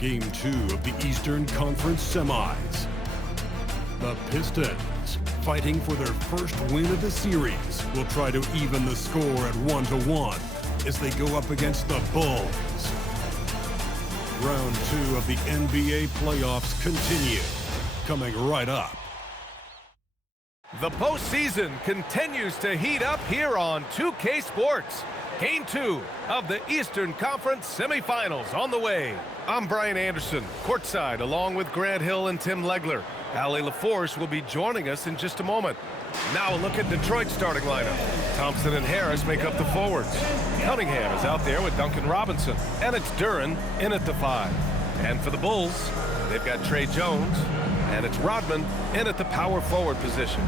Game 2 of the Eastern Conference Semis. The Pistons, fighting for their first win of the series, will try to even the score at 1-1 as they go up against the Bulls. Round 2 of the NBA playoffs continue, coming right up. The postseason continues to heat up here on 2K Sports. Game 2 of the Eastern Conference semifinals on the way. I'm Brian Anderson, courtside, along with Grant Hill and Tim Legler. Allie LaForce will be joining us in just a moment. Now a look at Detroit's starting lineup. Thompson and Harris make up the forwards. Cunningham is out there with Duncan Robinson, and it's Duren in at the 5. And for the Bulls, they've got Trey Jones, and it's Rodman in at the power forward position.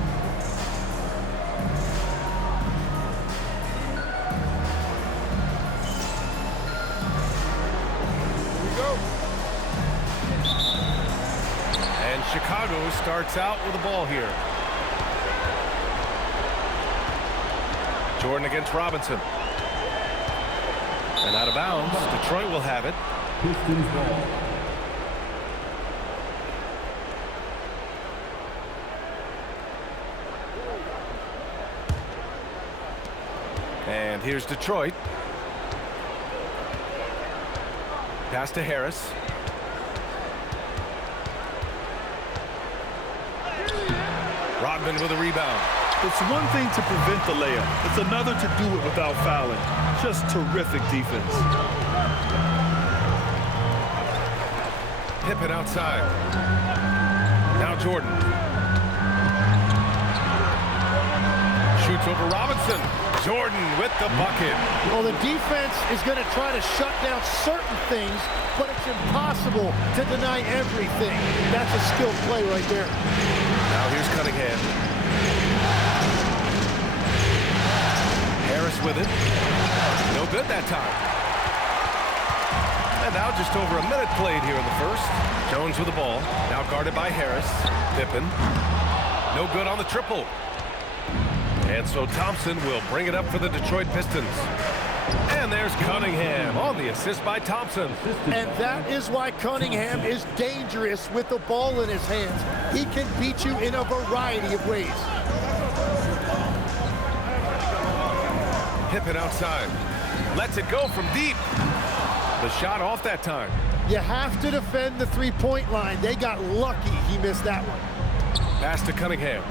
Chicago starts out with the ball here. Jordan against Robinson. And out of bounds, Detroit will have it. Pistons ball. And here's Detroit. Pass to Harris. Rodman with a rebound. It's one thing to prevent the layup. It's another to do it without fouling. Just terrific defense. Pippen outside. Now Jordan. Shoots over Robinson. Jordan with the bucket. Well, the defense is going to try to shut down certain things, but it's impossible to deny everything. That's a skilled play right there. Now here's Cunningham. Harris with it. No good that time. And now just over a minute played here in the first. Jones with the ball. Now guarded by Harris. Pippen. No good on the triple. And so Thompson will bring it up for the Detroit Pistons. And there's Cunningham on the assist by Thompson. And that is why Cunningham is dangerous with the ball in his hands. He can beat you in a variety of ways. Pippen outside. Lets it go from deep. The shot off that time. You have to defend the three-point line. They got lucky he missed that one. Pass to Cunningham.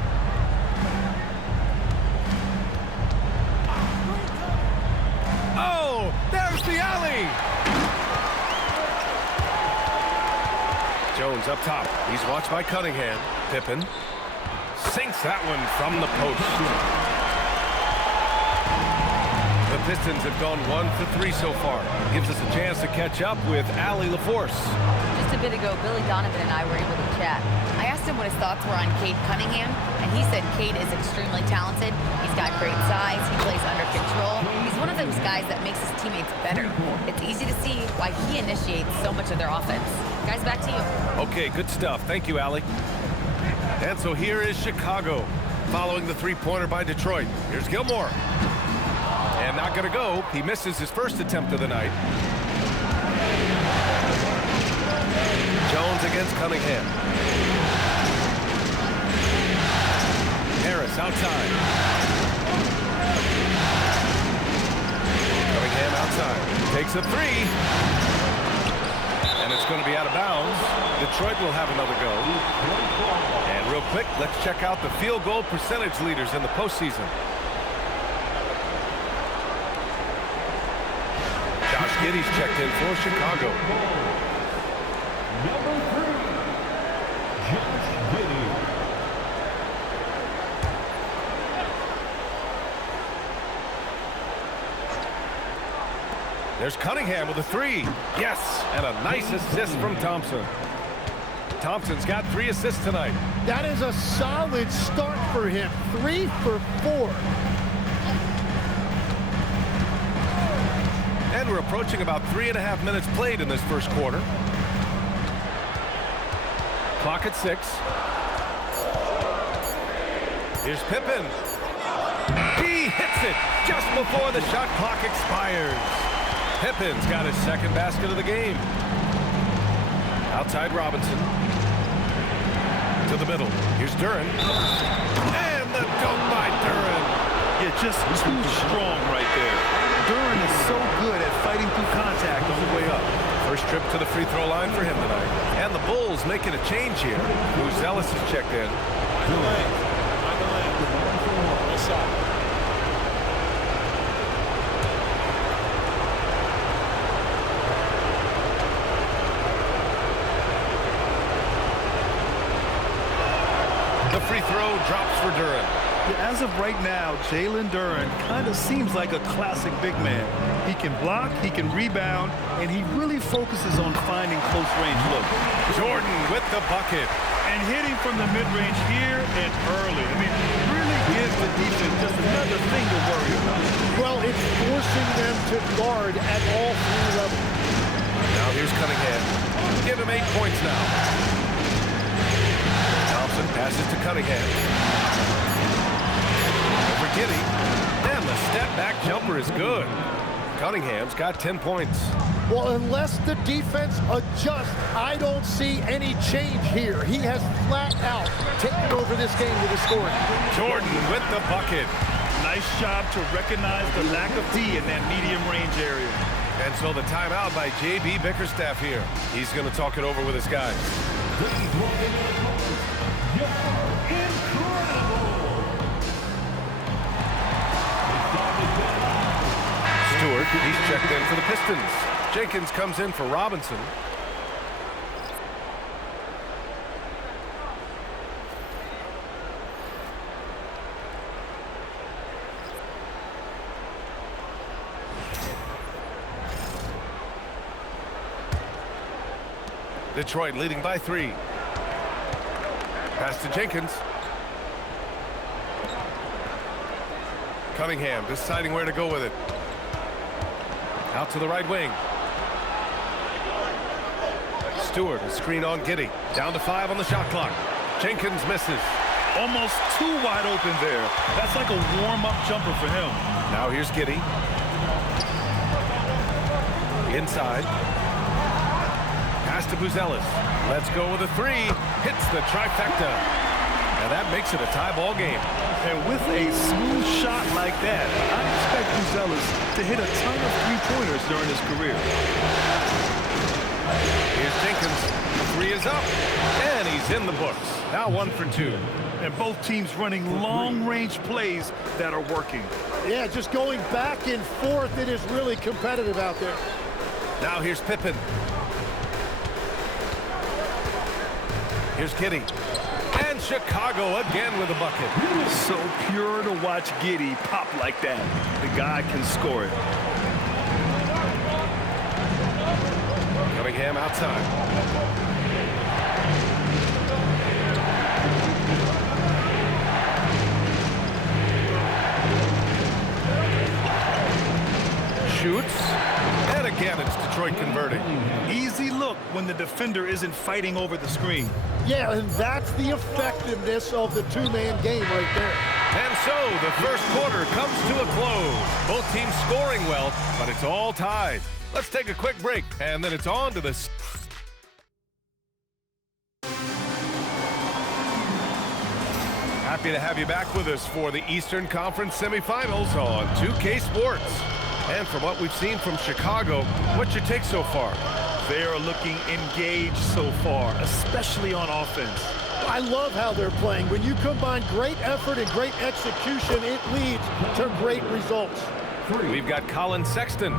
Oh, there's the alley. Jones up top. He's watched by Cunningham. Pippen sinks that one from the post. The Pistons have gone 1 for 3 so far. Gives us a chance to catch up with Allie LaForce. Just a bit ago, Billy Donovan and I were able to chat. I asked him what his thoughts were on Cade Cunningham, and he said Cade is extremely talented. He's got great size. He plays under control. He's one of those guys that makes his teammates better. It's easy to see why he initiates so much of their offense. Guys, back to you. Okay, good stuff. Thank you, Allie. And so here is Chicago, following the three-pointer by Detroit. Here's Gilmore. And not going to go. He misses his first attempt of the night. Jones against Cunningham. Harris outside. Cunningham outside. Takes a three. And it's going to be out of bounds. Detroit will have another go. And real quick, let's check out the field goal percentage leaders in the postseason. Giddey's checked in for Chicago. Number 3, Josh Giddey. There's Cunningham with a three. Yes, and a nice assist from Thompson. Thompson's got 3 assists tonight. That is a solid start for him. 3 for 4. And we're approaching about 3.5 minutes played in this first quarter. Clock at 6. Here's Pippen. He hits it just before the shot clock expires. Pippen's got his second basket of the game. Outside Robinson. To the middle. Here's Duren. And the dunk by Duren. Yeah, just too strong right there. Duren is so good at fighting through contact on the way up. First trip to the free throw line for him tonight. And the Bulls making a change here. Ellis has checked in. The free throw drops for Duren. Yeah, as of right now, Jalen Duren kind of seems like a classic big man. He can block, he can rebound, and he really focuses on finding close-range looks. Jordan with the bucket. And hitting from the mid-range here and early. I mean, really gives the defense just another thing to worry about. Well, it's forcing them to guard at all three levels. Now here's Cunningham. Give him 8 points now. Thompson passes to Cunningham. Over Giddey. And the step-back jumper is good. Cunningham's got 10 points. Well, unless the defense adjusts, I don't see any change here. He has flat out taken over this game with the scoring. Jordan with the bucket. Nice job to recognize the lack of D in that medium range area. And so the timeout by J.B. Bickerstaff here. He's going to talk it over with his guys. Stewart, he's checked in for the Pistons. Jenkins comes in for Robinson. Detroit leading by 3. Pass to Jenkins. Cunningham deciding where to go with it. Out to the right wing. Stewart, a screen on Giddey. Down to 5 on the shot clock. Jenkins misses. Almost too wide open there. That's like a warm-up jumper for him. Now here's Giddey. Inside. Pass to Ellis. Let's go with a 3. Hits the trifecta. And that makes it a tie ball game. And with a smooth shot like that, I expect Ellis to hit a ton of three-pointers during his career. Here's Jenkins. The 3 is up. And he's in the books. Now 1 for 2. And both teams running long-range plays that are working. Yeah, just going back and forth. It is really competitive out there. Now here's Pippen. Here's Giddey. And Chicago again with a bucket. So pure to watch Giddey pop like that. The guy can score it. Cunningham outside. Shoots. And again, it's Detroit converting. Easy look when the defender isn't fighting over the screen. Yeah, and that's the effectiveness of the two-man game right there. And so the first quarter comes to a close. Both teams scoring well, but it's all tied. Let's take a quick break, and then it's on to the... Happy to have you back with us for the Eastern Conference semifinals on 2K Sports. And from what we've seen from Chicago, what's your take so far? They are looking engaged so far, especially on offense. I love how they're playing. When you combine great effort and great execution, it leads to great results. We've got Colin Sexton,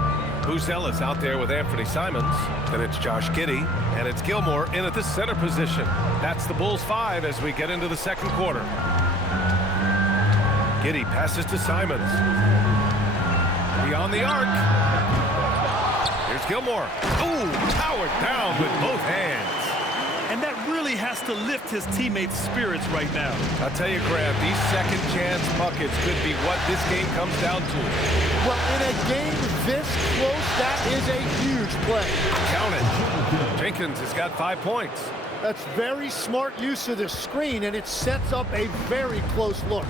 Ellis out there with Anthony Simons. Then it's Josh Giddey, and it's Gilmore in at the center position. That's the Bulls 5 as we get into the second quarter. Giddey passes to Simons. Beyond the arc. Here's Gilmore. Ooh, powered down with both hands. And that really has to lift his teammates' spirits right now. I'll tell you, Grant, these second chance buckets could be what this game comes down to. Well, in a game this close, that is a huge play. Count it. Jenkins has got 5 points. That's very smart use of the screen, and it sets up a very close look.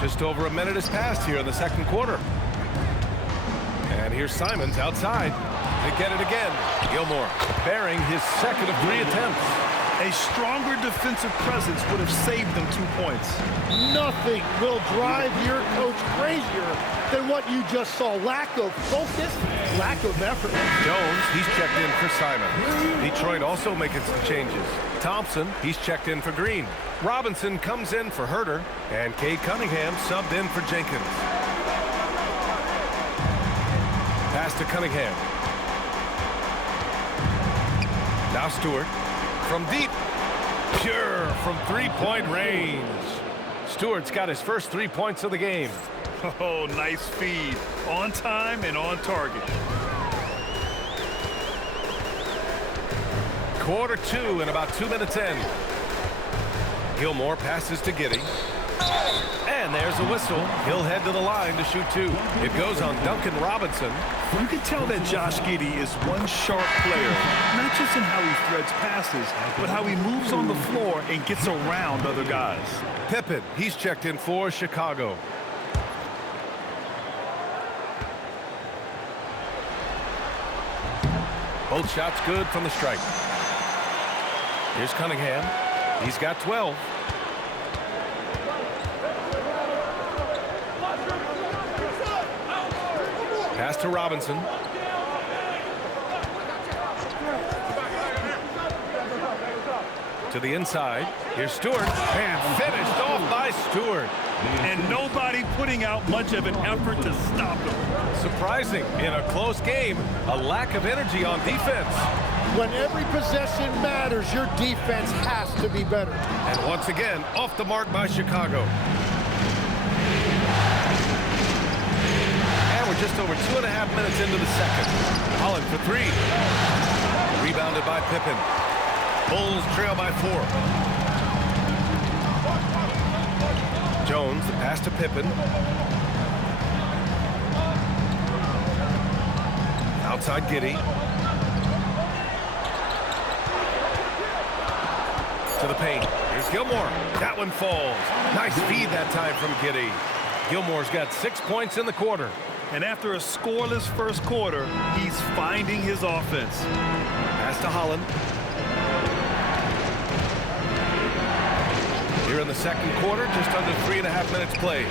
Just over a minute has passed here in the second quarter. And here's Simons outside. They get it again. Gilmore bearing his second of 3 attempts. A stronger defensive presence would have saved them 2 points. Nothing will drive your coach crazier than what you just saw. Lack of focus, lack of effort. Jones, he's checked in for Simon. Detroit also making some changes. Thompson, he's checked in for Green. Robinson comes in for Herter. And Cade Cunningham subbed in for Jenkins. Pass to Cunningham. Now Stewart. From deep. Pure from three-point range. Stewart's got his first 3 points of the game. Oh, nice feed. On time and on target. Quarter 2 and about 2 minutes in. Gilmore passes to Giddey. And there's a whistle. He'll head to the line to shoot 2. It goes on Duncan Robinson. You can tell that Josh Giddey is one sharp player, not just in how he threads passes, but how he moves on the floor and gets around other guys. Pippen, he's checked in for Chicago. Both shots good from the stripe. Here's Cunningham. He's got 12. Pass to Robinson. To the inside. Here's Stewart. And finished off by Stewart. And nobody putting out much of an effort to stop him. Surprising in a close game, a lack of energy on defense. When every possession matters, your defense has to be better. And once again, off the mark by Chicago. And we're just over 2.5 minutes into the second. Holland for 3. Rebounded by Pippen. Bulls trail by 4. Jones, the pass to Pippen. Outside Giddey. To the paint. Here's Gilmore. That one falls. Nice feed that time from Giddey. Gilmore's got 6 points in the quarter. And after a scoreless first quarter, he's finding his offense. Pass to Holland. Here in the second quarter, just under 3.5 minutes played.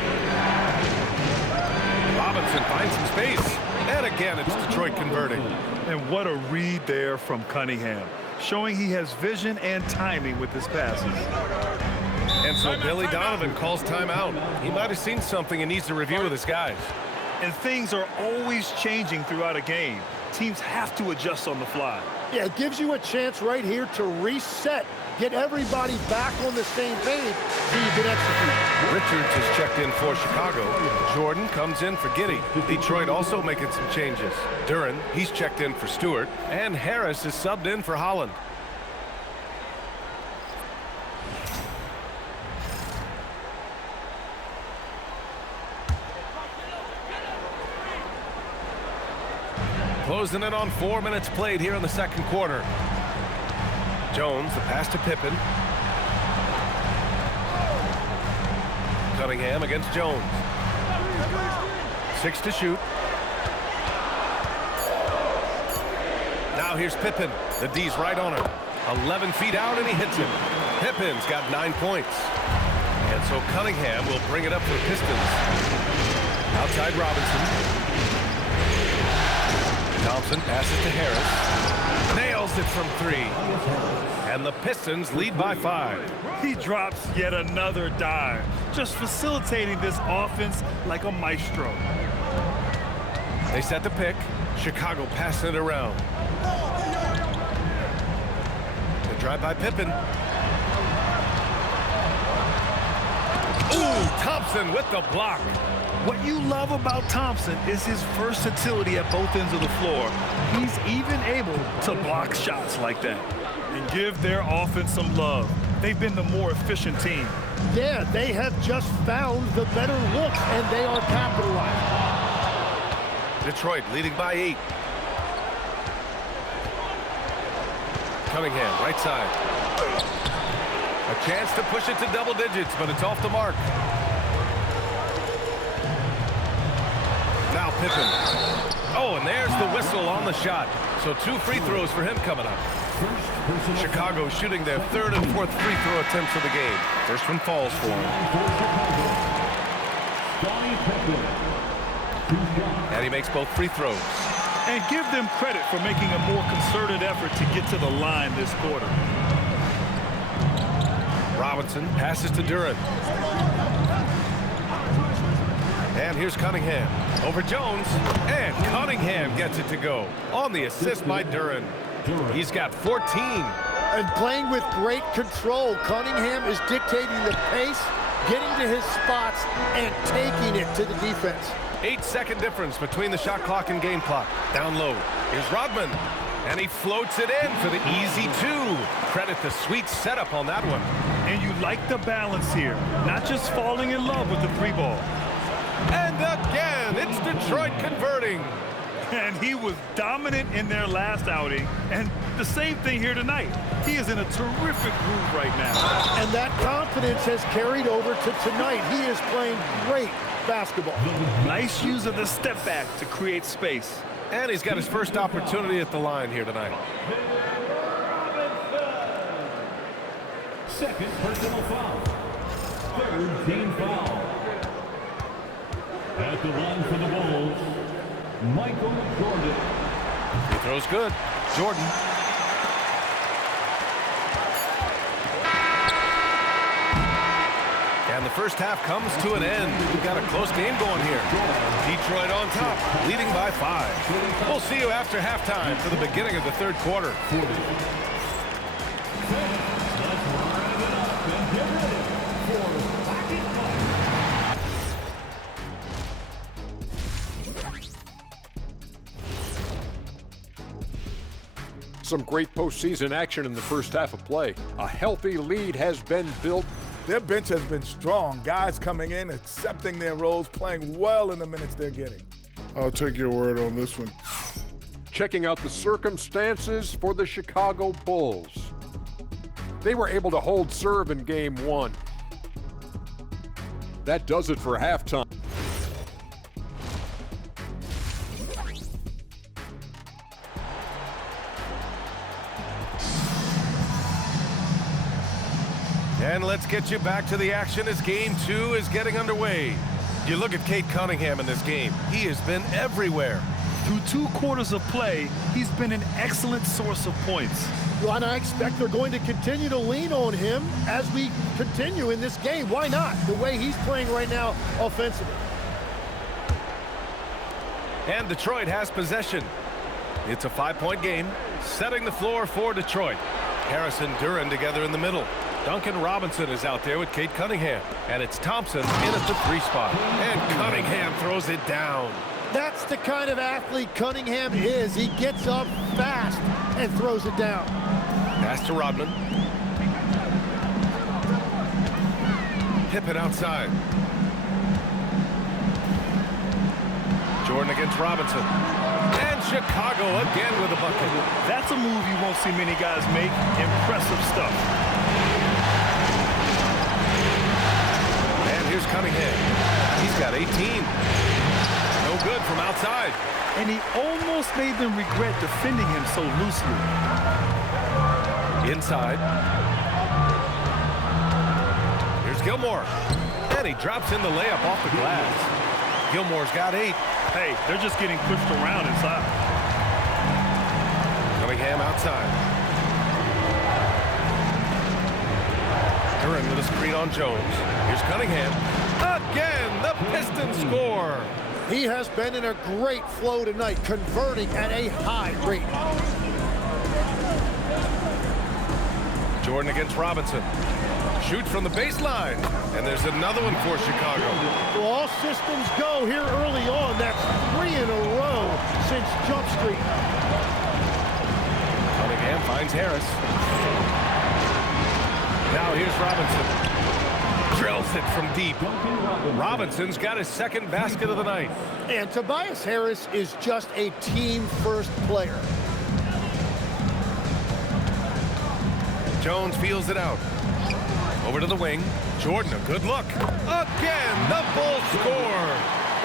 Robinson finds some space. And again, it's Detroit converting. And what a read there from Cunningham, showing he has vision and timing with his passes. And so Billy Donovan calls timeout. He might have seen something and needs to review with his guys. And things are always changing throughout a game. Teams have to adjust on the fly. Yeah, it gives you a chance right here to reset, get everybody back on the same page so you can execute. Richards is checked in for Chicago. Jordan comes in for Giddey. Detroit also making some changes. Duran, he's checked in for Stewart. And Harris is subbed in for Holland. Closing in on 4 minutes played here in the second quarter. Jones, the pass to Pippen. Cunningham against Jones. 6 to shoot. Now here's Pippen. The D's right on him. 11 feet out and he hits him. Pippen's got 9 points. And so Cunningham will bring it up for the Pistons. Outside Robinson. Thompson passes to Harris. Nails it from 3. And the Pistons lead by 5. He drops yet another dime, just facilitating this offense like a maestro. They set the pick. Chicago passing it around. The drive by Pippen. Ooh, Thompson with the block. What you love about Thompson is his versatility at both ends of the floor. He's even able to block shots like that and give their offense some love. They've been the more efficient team. Yeah, they have just found the better looks, and they are capitalizing. Detroit leading by 8. Cunningham, right side. A chance to push it to double digits, but it's off the mark. Now Pippen. Oh, and there's the whistle on the shot. So 2 free throws for him coming up. Chicago shooting their 3rd and 4th free throw attempts of the game. First one falls for him. And he makes both free throws. And give them credit for making a more concerted effort to get to the line this quarter. Robinson passes to Duren. And here's Cunningham. Over Jones. And Cunningham gets it to go. On the assist by Duren. He's got 14. And playing with great control, Cunningham is dictating the pace, getting to his spots, and taking it to the defense. 8-second difference between the shot clock and game clock. Down low. Here's Rodman. And he floats it in for the easy 2. Credit the sweet setup on that one. And you like the balance here. Not just falling in love with the 3-ball. And again, it's Detroit converting. And he was dominant in their last outing. And the same thing here tonight. He is in a terrific groove right now. And that confidence has carried over to tonight. He is playing great basketball. Nice use of the step back to create space. And he's got his first opportunity at the line here tonight. Second personal foul. 3rd team foul. At the line for the Bulls, Michael Jordan. He throws good. Jordan. And the first half comes to an end. We've got a close game going here. Detroit on top, leading by 5. We'll see you after halftime for the beginning of the 3rd quarter. Some great postseason action in the first half of play. A healthy lead has been built. Their bench has been strong. Guys coming in, accepting their roles, playing well in the minutes they're getting. I'll take your word on this one. Checking out the circumstances for the Chicago Bulls. They were able to hold serve in game 1. That does it for halftime. And let's get you back to the action as game 2 is getting underway. You look at Cade Cunningham in this game. He has been everywhere. Through 2 quarters of play, he's been an excellent source of points. Well, and I expect they're going to continue to lean on him as we continue in this game. Why not? The way he's playing right now offensively. And Detroit has possession. It's a 5-point game, setting the floor for Detroit. Harris and Duren together in the middle. Duncan Robinson is out there with Cade Cunningham. And it's Thompson in at the 3 spot. And Cunningham throws it down. That's the kind of athlete Cunningham is. He gets up fast and throws it down. Pass to Rodman. Pippen outside. Jordan against Robinson. And Chicago again with a bucket. That's a move you won't see many guys make. Impressive stuff. And here's Cunningham. He's got 18. No good from outside. And he almost made them regret defending him so loosely. Inside. Here's Gilmore. And he drops in the layup off the glass. Gilmore's got 8. Hey, they're just getting pushed around inside. Cunningham outside. Duren with a screen on Jones. Here's Cunningham. Again, the Pistons score. He has been in a great flow tonight, converting at a high rate. Jordan against Robinson. Shoot from the baseline. And there's another one for Chicago. Well, all systems go here early on. That's 3 in a row since Jump Street. Cunningham finds Harris. Now here's Robinson. Drills it from deep. Robinson's got his 2nd basket of the night. And Tobias Harris is just a team-first player. Jones feels it out. Over to the wing. Jordan, a good look. Again, the Bulls score.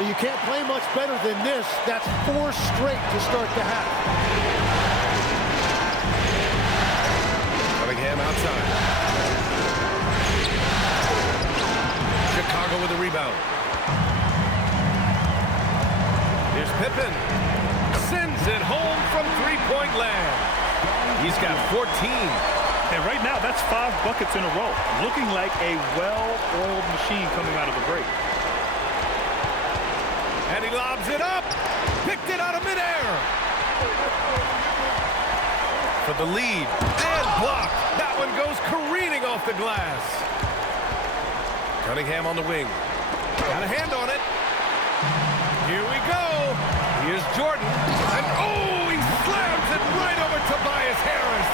You can't play much better than this. That's 4 straight to start the half. Cunningham outside. Chicago with a rebound. Here's Pippen. Sends it home from three-point land. He's got 14. And right now, that's 5 buckets in a row. Looking like a well-oiled machine coming out of the break. And he lobs it up. Picked it out of midair. For the lead. And blocked. That one goes careening off the glass. Cunningham on the wing. Got a hand on it. Here we go. Here's Jordan. And oh, he slams it right over Tobias Harris.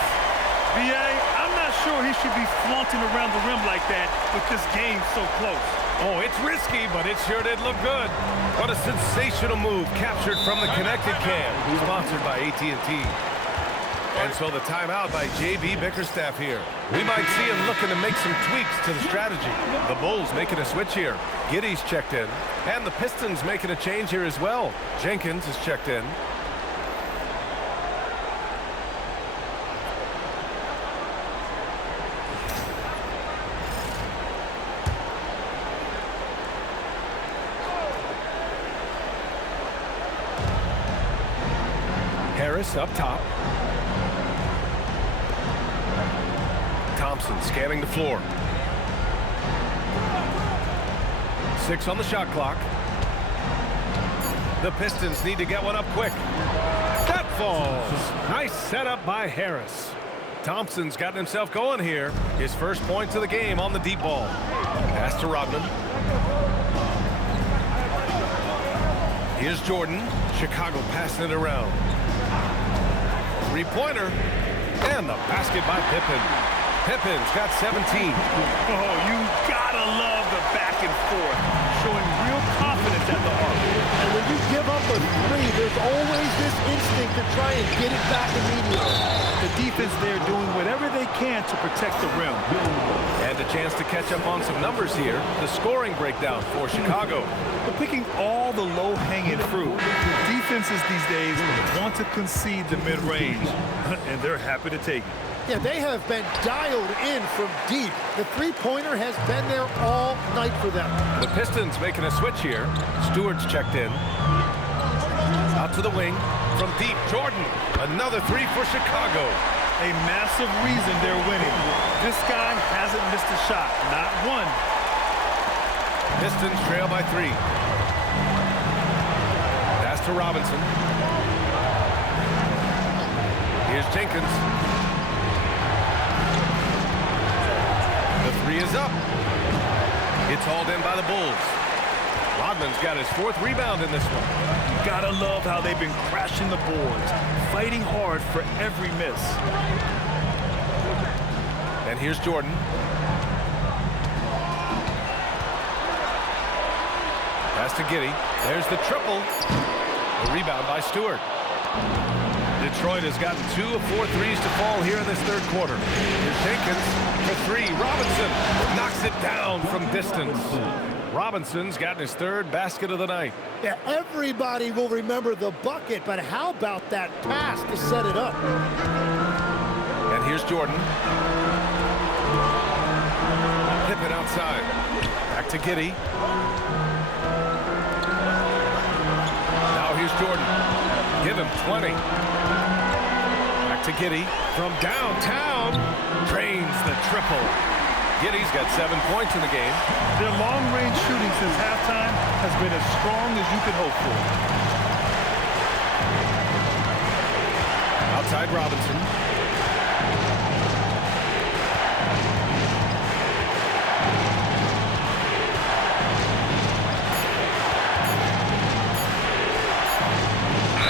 B.A., I'm not sure he should be flaunting around the rim like that with this game so close. Oh, it's risky, but it sure did look good. What a sensational move captured from the connected cam. Sponsored by AT&T. And so the timeout by J.B. Bickerstaff here. We might see him looking to make some tweaks to the strategy. The Bulls making a switch here. Giddey's checked in. And the Pistons making a change here as well. Jenkins is checked in. Harris up top. Thompson scanning the floor. 6 on the shot clock. The Pistons need to get one up quick. That falls. Nice setup by Harris. Thompson's gotten himself going here. His first points of the game on the deep ball. Pass to Rodman. Here's Jordan. Chicago passing it around. Three-pointer. And the basket by Pippen. Pippen's got 17. Oh, you gotta love the back and forth. Showing real confidence at the arc. And when you give up a 3, there's always this instinct to try and get it back immediately. The defense there doing whatever they can to protect the rim. And a chance to catch up on some numbers here. The scoring breakdown for Chicago. But picking all the low-hanging fruit. Defenses these days want to concede the mid-range, and they're happy to take it. Yeah, they have been dialed in from deep. The three-pointer has been there all night for them. The Pistons making a switch here. Stewart's checked in. Out to the wing. From deep, Jordan. Another 3 for Chicago. A massive reason they're winning. This guy hasn't missed a shot, not one. Pistons trail by 3. Pass to Robinson. Here's Jenkins. The 3 is up. It's hauled in by the Bulls. Rodman's got his 4th rebound in this one. Gotta love how they've been crashing the boards, fighting hard for every miss. And here's Jordan. Pass to Giddey. There's the triple. The rebound by Stewart. Detroit has gotten 2 of 4 threes to fall here in this third quarter. Here's Jenkins for 3. Robinson knocks it down from distance. Robinson's gotten his 3rd basket of the night. Yeah, everybody will remember the bucket, but how about that pass to set it up? And here's Jordan. Pippen outside. Back to Giddey. Now here's Jordan. Give him 20. Back to Giddey. From downtown. Drains the triple. Giddey's got 7 points in the game. Their long-range shooting since halftime has been as strong as you could hope for. Outside Robinson.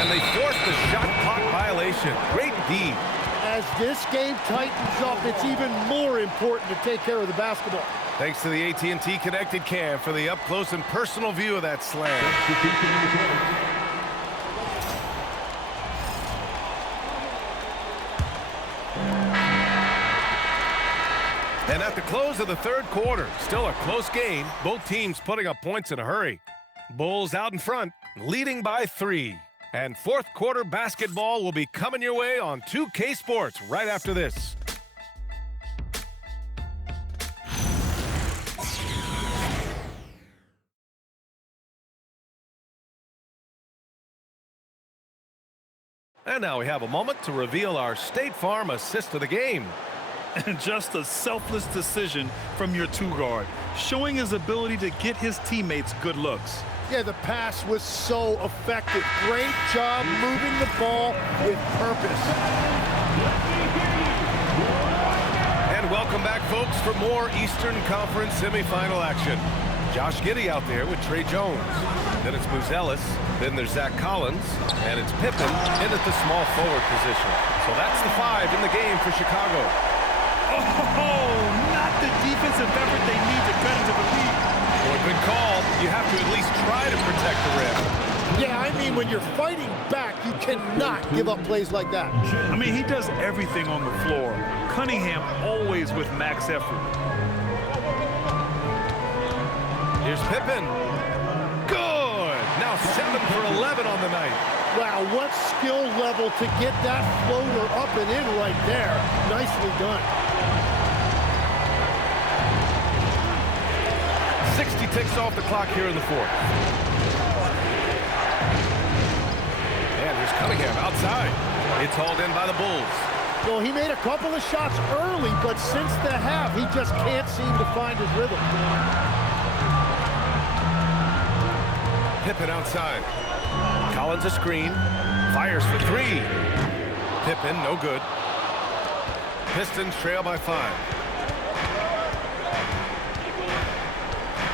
And they forced the shot clock violation. Great D. As this game tightens up, it's even more important to take care of the basketball. Thanks to the AT&T Connected Cam for the up-close and personal view of that slam. And at the close of the third quarter, still a close game, both teams putting up points in a hurry. Bulls out in front, leading by 3. And fourth quarter basketball will be coming your way on 2K Sports right after this. And now we have a moment to reveal our State Farm assist of the game. And just a selfless decision from your two-guard, showing his ability to get his teammates good looks. Yeah, the pass was so effective. Great job moving the ball with purpose. And welcome back, folks, for more Eastern Conference semifinal action. Josh Giddey out there with Trey Jones. Then it's Moose Ellis. Then there's Zach Collins. And it's Pippen in at the small forward position. So that's the 5 in the game for Chicago. Oh, not the defensive effort they need to cut into the lead. Well, good call. You have to at least try to protect the rim. Yeah, I mean, when you're fighting back, you cannot give up plays like that. I mean, he does everything on the floor. Cunningham always with max effort. Here's Pippen. Good. Now 7 for 11 on the night. Wow, what skill level to get that floater up and in right there. Nicely done. 60 ticks off the clock here in the fourth. And here's Cunningham outside. It's hauled in by the Bulls. Well, he made a couple of shots early, but since the half, he just can't seem to find his rhythm. Pippen outside. Collins a screen. Fires for 3. Pippen, no good. Pistons trail by 5.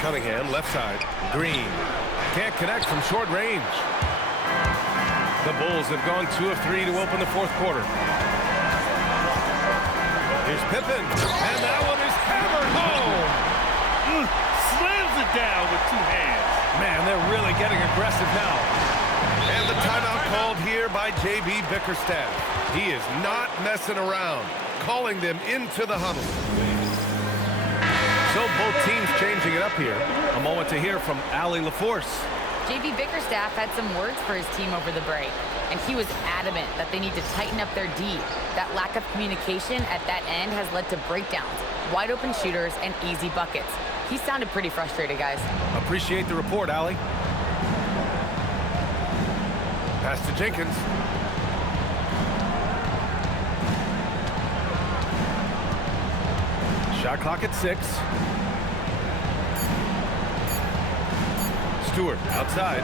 Cunningham, left side. Green. Can't connect from short range. The Bulls have gone 2 of 3 to open the fourth quarter. Here's Pippen. And that one is hammered home. Slams it down with 2 hands. Man, they're really getting aggressive now. And the timeout called here by J.B. Bickerstaff. He is not messing around, calling them into the huddle. So both teams changing it up here. A moment to hear from Allie LaForce. J.B. Bickerstaff had some words for his team over the break, and he was adamant that they need to tighten up their D. That lack of communication at that end has led to breakdowns, wide open shooters, and easy buckets. He sounded pretty frustrated, guys. Appreciate the report, Allie. Pass to Jenkins. Shot clock at 6. Stewart outside.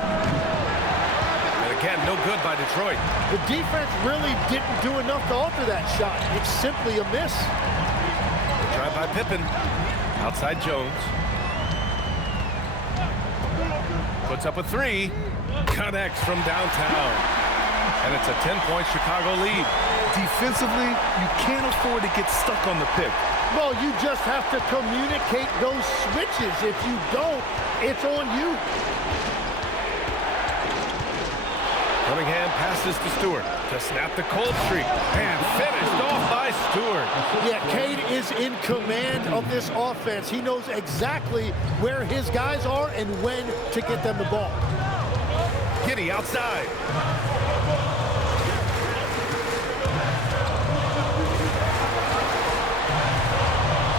And again, no good by Detroit. The defense really didn't do enough to alter that shot. It's simply a miss. Drive by Pippen. Outside Jones. Puts up a 3. Connects from downtown. And it's a 10-point Chicago lead. Defensively, you can't afford to get stuck on the pick. Well, you just have to communicate those switches. If you don't, it's on you. Cunningham passes to Stewart to snap the cold streak. And finished off by Stewart. Yeah, Cade is in command of this offense. He knows exactly where his guys are and when to get them the ball. Giddey outside.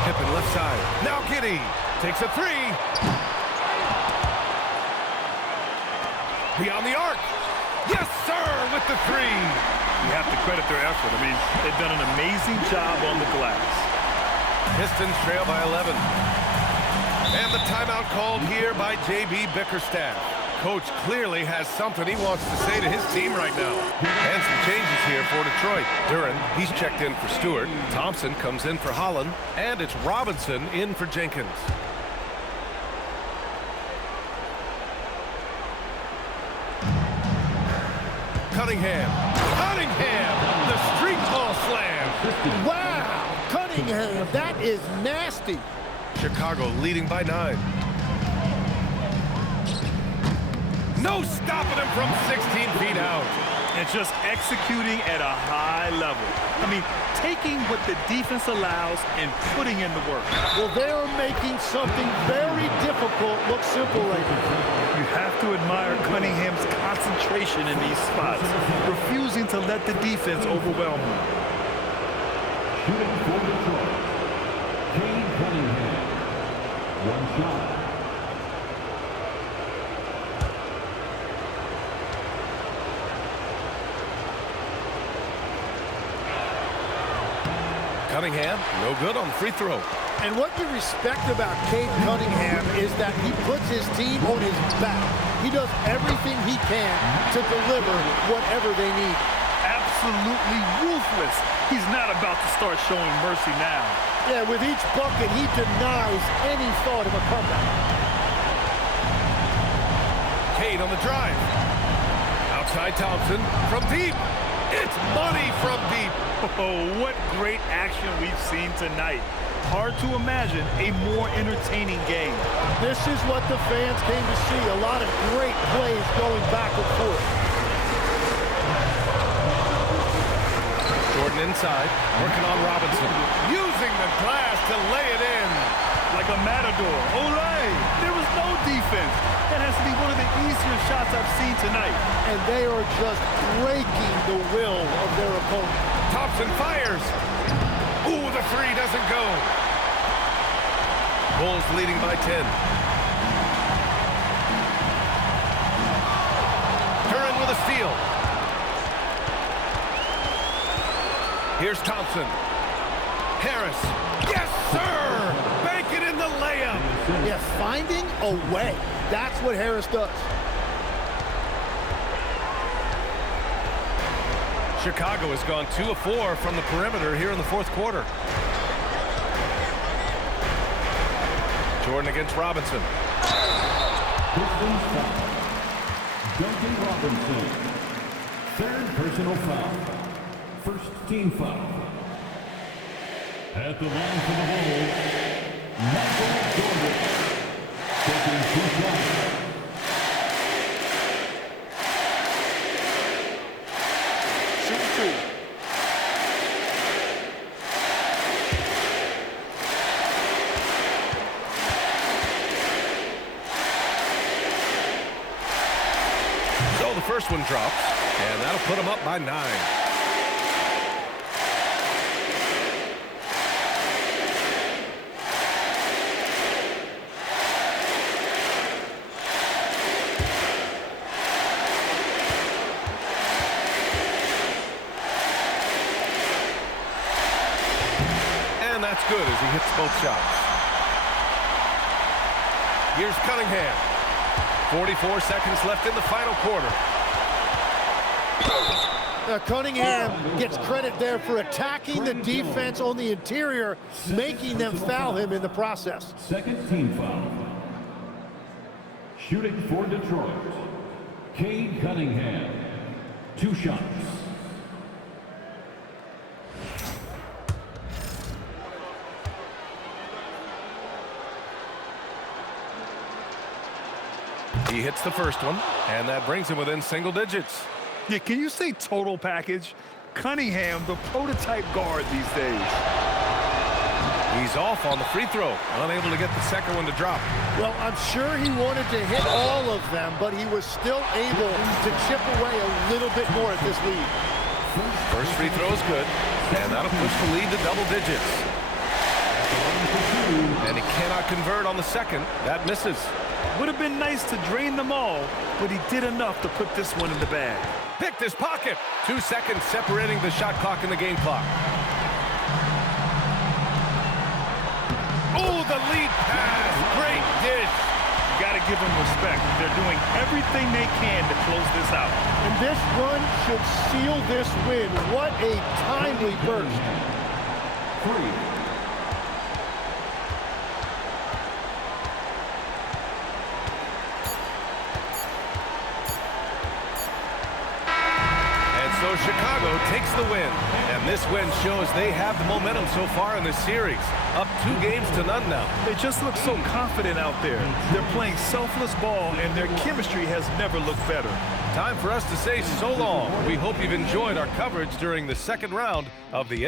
Pippen left side. Now Giddey takes a 3. Beyond the arc. Yes, sir, with the 3. You have to credit their effort. I mean, they've done an amazing job on the glass. Pistons trail by 11. And the timeout called here by J.B. Bickerstaff. Coach clearly has something he wants to say to his team right now. And some changes here for Detroit. Duren, he's checked in for Stewart. Thompson comes in for Holland. And it's Robinson in for Jenkins. Cunningham. The street ball slam. Wow, Cunningham, that is nasty. Chicago leading by 9. No stopping him from 16 feet out. and just executing at a high level. I mean, taking what the defense allows and putting in the work. Well, they are making something very difficult look simple right now. You have to admire Cunningham's concentration in these spots, refusing to let the defense overwhelm him. Shooting for Detroit, Cade Cunningham. One shot. Cunningham, no good on the free throw. And what you respect about Cade Cunningham is that he puts his team on his back. He does everything he can to deliver whatever they need. Absolutely ruthless. He's not about to start showing mercy now. Yeah, with each bucket, he denies any thought of a comeback. Cade on the drive. Outside Thompson from deep. It's money from deep. Oh, what great action we've seen tonight. Hard to imagine a more entertaining game. This is what the fans came to see. A lot of great plays going back and forth. Jordan inside, working on Robinson. Using the glass to lay it in. Like a matador. Olay! There was no defense. That has to be one of the easier shots I've seen tonight. And they are just breaking the will of their opponent. Thompson fires. Ooh, the three doesn't go. Bulls leading by 10. Curran with a steal. Here's Thompson. Harris. Yes, sir! Bank it in the layup. Yeah, finding a way. That's what Harris does. Chicago has gone 2 of 4 from the perimeter here in the fourth quarter. Jordan against Robinson. Pistons foul. Duncan Robinson. Third personal foul. First team foul. At the line for the Bulls, Michael Jordan. Taking 2 shots. So the first one drops, and that'll put them up by 9. And that's good as he hits both shots. Here's Cunningham. 44 seconds left in the final quarter. Cunningham gets credit there for attacking the defense on the interior, making them foul him in the process. Second team foul. Shooting for Detroit, Cade Cunningham. 2 shots. He hits the first one, and that brings him within single digits. Yeah, can you say total package? Cunningham, the prototype guard these days. He's off on the free throw, unable to get the second one to drop. Well, I'm sure he wanted to hit all of them, but he was still able to chip away a little bit more at this lead. First free throw is good, and that'll push the lead to double digits. And he cannot convert on the second. That misses. Would have been nice to drain them all, but he did enough to put this one in the bag. Picked his pocket. 2 seconds separating the shot clock and the game clock. Oh, the lead pass. Great dish. You got to give them respect. They're doing everything they can to close this out. And this run should seal this win. What a timely burst. 3. Chicago takes the win. And this win shows they have the momentum so far in the series. Up 2-0 now. They just look so confident out there. They're playing selfless ball, and their chemistry has never looked better. Time for us to say so long. We hope you've enjoyed our coverage during the second round of the